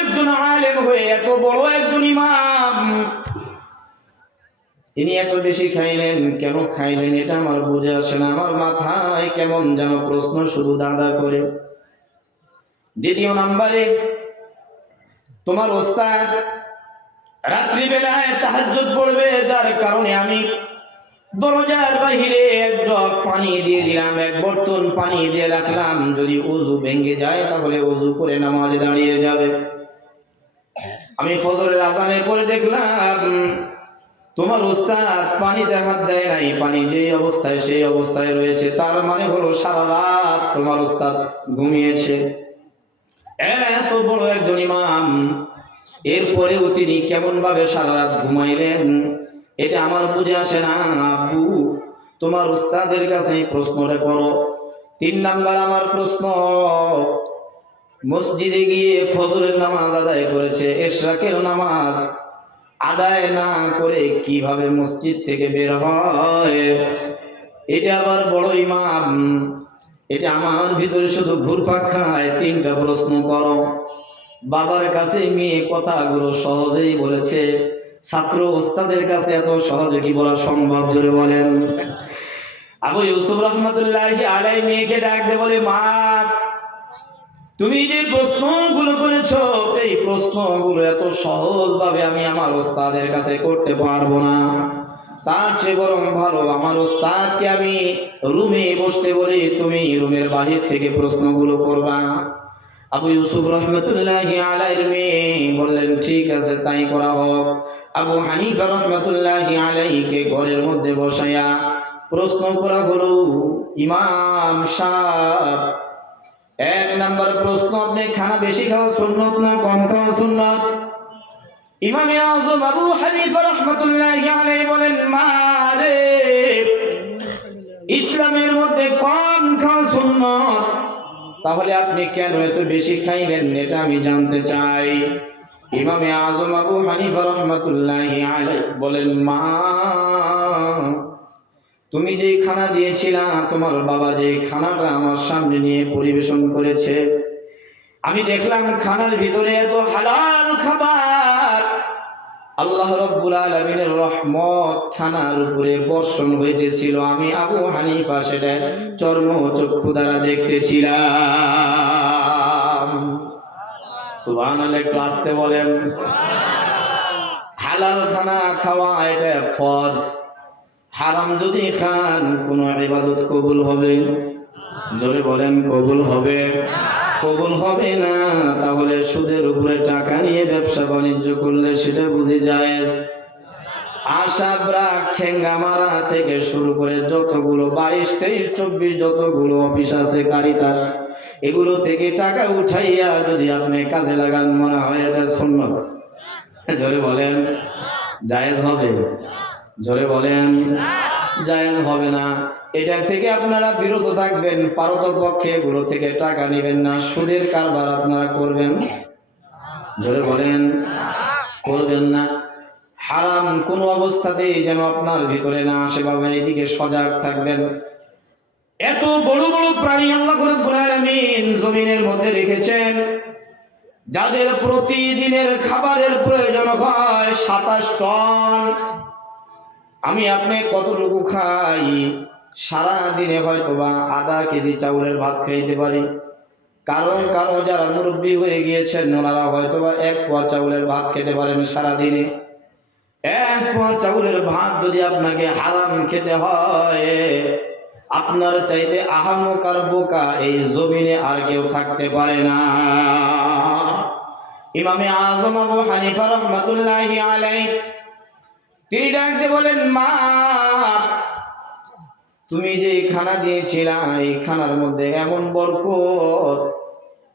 একজন আলেম হয়ে, এত বড় একজন ইমাম, ইনি এত বেশি খাইলেন, কেন খাইলেন এটা আমার বুঝে আসে না। আমার মাথায় কেমন যেন প্রশ্ন শুধু দাদা করে। দ্বিতীয় নাম্বারে, তোমার ওস্তাদ রাত্রিবেলায় তাহাজ্জুদ পড়বে, যার কারণে আমি দরজার বাহিরে এক জগ পানি দিয়ে দিলাম, এক বর্তন পানি দিয়ে রাখলাম, যদি ওযু ভেঙে যায় তাহলে ওযু করে নামাজে দাঁড়িয়ে যাবে। আমি ফজরের আযানের পরে দেখলাম তোমার ওস্তাদ পানিতে হাত দেয় নাই, পানি যে অবস্থায় সেই অবস্থায় রয়েছে, তার মানে হলো সারা রাত তোমার ওস্তাদ ঘুমিয়েছে। এত বড় একজন ইমাম, এরপরেও তিনি কেমন ভাবে সারা রাত ঘুমাইলেন এটা আমার বুঝে আসে না। আব্বু, তোমার উস্তাদের কাছে প্রশ্নটা করো। 3 নাম্বার আমার প্রশ্ন, মসজিদে গিয়ে ফজরের নামাজ আদায় করেছে, ইশরাকের নামাজ আদায় না করে কিভাবে মসজিদ থেকে বের হয়? এটা আবার বড় ইমাম, এটা আমার ভিতরে শুধু ঘুরপাক খায়। 3টা প্রশ্ন করো। বাবার কাছে মেয়ে কথাগুলো সহজেই বলেছে, ছাত্র ওস্তাদের কাছে এত সহজে কি বলা সম্ভব? জোরে বলেন। আবু ইউসুফ রহমতুল্লাহি আলাইহি মেয়েকে ডাক দিয়ে বলে, মা, তুমি যে প্রশ্নগুলো করেছো, এই প্রশ্নগুলো এত সহজভাবে আমি আমার ওস্তাদের কাছে করতে পারবো না। তার চেয়ে বরং ভালো আমার ওস্তাদকে আমি রুমে বসতে বলি, তুমি রুমের বাহির থেকে প্রশ্নগুলো করবা। আবু ইউসুফ রহমতুল্লাহি আলাইহির মেয়ে বললেন, ঠিক আছে, তাই করা হোক। আবু হানিফা রহমতুল্লাহি আলাইহিকে ঘরের মধ্যে বসাইয়া প্রশ্ন করা হলো, ইমাম সাহেব, 1 নাম্বার প্রশ্ন, আপনি খানা বেশি খাওয়া সুন্নত না কম খাওয়া সুন্নত? ইমামে আযম আবু হানিফা রাহমাতুল্লাহি আলাইহি বলেন, মারে, ইসলামের মধ্যে কম খাওয়া সুন্নত, তাহলে আপনি কেন এত বেশি খাইলেন এটা আমি জানতে চাই। ইমামে আযম আবু হানিফা রাহমাতুল্লাহি আলাইহি বলেন, মা, তুমি যেই খানা দিয়েছিলা, তোমার বাবা যেই খানাটা আমার সামনে নিয়ে পরিবেশন করেছে, আমি দেখলাম খানার ভিতরে এত হালাল খাবার, আল্লাহ রাব্বুল আলামিনের রহমত খানার উপরে বর্ষণ হইতেছিল। আমি আবু হানিফা সেটা চর্মচক্ষু দ্বারা দেখতেছিলাম। সুবহানাল্লাহ, একটু আস্তে বলেন। হালাল খানা খাওয়া এটা ফরজ। হারাম যদি খান কোন ইবাদত কবুল হবে? জোরে বলেন, কবুল হবে? কবুল হবে না। তাহলে সুদের উপরে টাকা নিয়ে ব্যবসা বাণিজ্য করলে সেটা বুঝে জায়েজ। আশা ব্রাক ঠেঙ্গা মারা থেকে শুরু করে যতগুলো 22, 23, 24 যতগুলো অফিস আছে, কারিতাস, এগুলো থেকে টাকা উঠাইয়া যদি আপনি কাজে লাগান, মনে হয় এটা সুন্নত। জোরে বলেন, জায়েজ হবে? জোরে বলেন, জায়েজ হবে না। এটা থেকে আপনারা বিরত থাকবেন, পারতপক্ষে এগুলো থেকে টাকা নেবেন না। সুদের কারবার আপনারা করবেন? জোরে বলেন, করবেন না। হারাম কোনো অবস্থাতেই যেন আপনার ভিতরে না আসে, বাবা, এদিকে সজাগ থাকবেন। এত বড় বড় প্রাণী আল্লাহ রাব্বুল আলামিন জমিনের মধ্যে রেখেছেন, যাদের প্রতিদিনের খাবারের প্রয়োজন হয় 27 টন। আমি আপনি কতটুকু খাই? সারা দিনে হয়তোবা আধা কেজি চাউলের ভাত খাইতে পারি। কারণ যারা মুরব্বী হয়ে গিয়েছেন ওনারা হয়তোবা 1 পোয়া চাউলের ভাত খেতে পারেন সারা দিনে। 1 পোয়া চাউলের ভাত যদি আপনাকে হারাম খেতে হয়, আপনার চাইতে আহামক আর বোকা এই জমিনে আর কেউ থাকতে পারে না। ইমামে আযম আবু হানিফা রাহমাতুল্লাহি আলাইহি তিনি ডাকতে বলেন, মা, তুমি যে খানা দিয়েছিলা এই খানার মধ্যে এমন বরকত,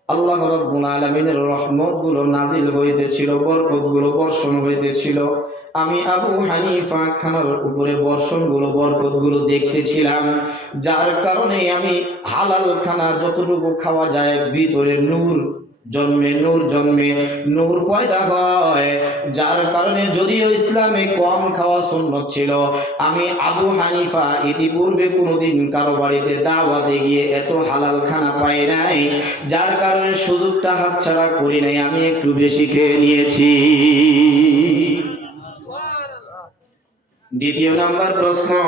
আল্লাহ রাব্বুল আলামিনের রহমতগুলো নাজিল হইতেছিল, বরকতগুলো বর্ষণ হইতেছিল। আমি আবু হানিফা খানার উপরে বর্ষণগুলো, বরকতগুলো দেখতেছিলাম, যার কারণে আমি হালাল খানা যতটুকু খাওয়া যায় ভিতরে নূর জন্মে নূর পয়দা হয়, যার কারণে যদিও ইসলামে কম খাওয়া সুন্নত ছিল, আমি আবু হানিফা ইতিপূর্বে কোনোদিন কারো বাড়িতে দাওয়াতে গিয়ে এত হালাল খানা পাই নাই, যার কারণে সুযোগটা হাতছাড়া করি নাই, আমি একটু বেশি খেয়ে নিয়েছি। দ্বিতীয় নাম্বার প্রশ্ন,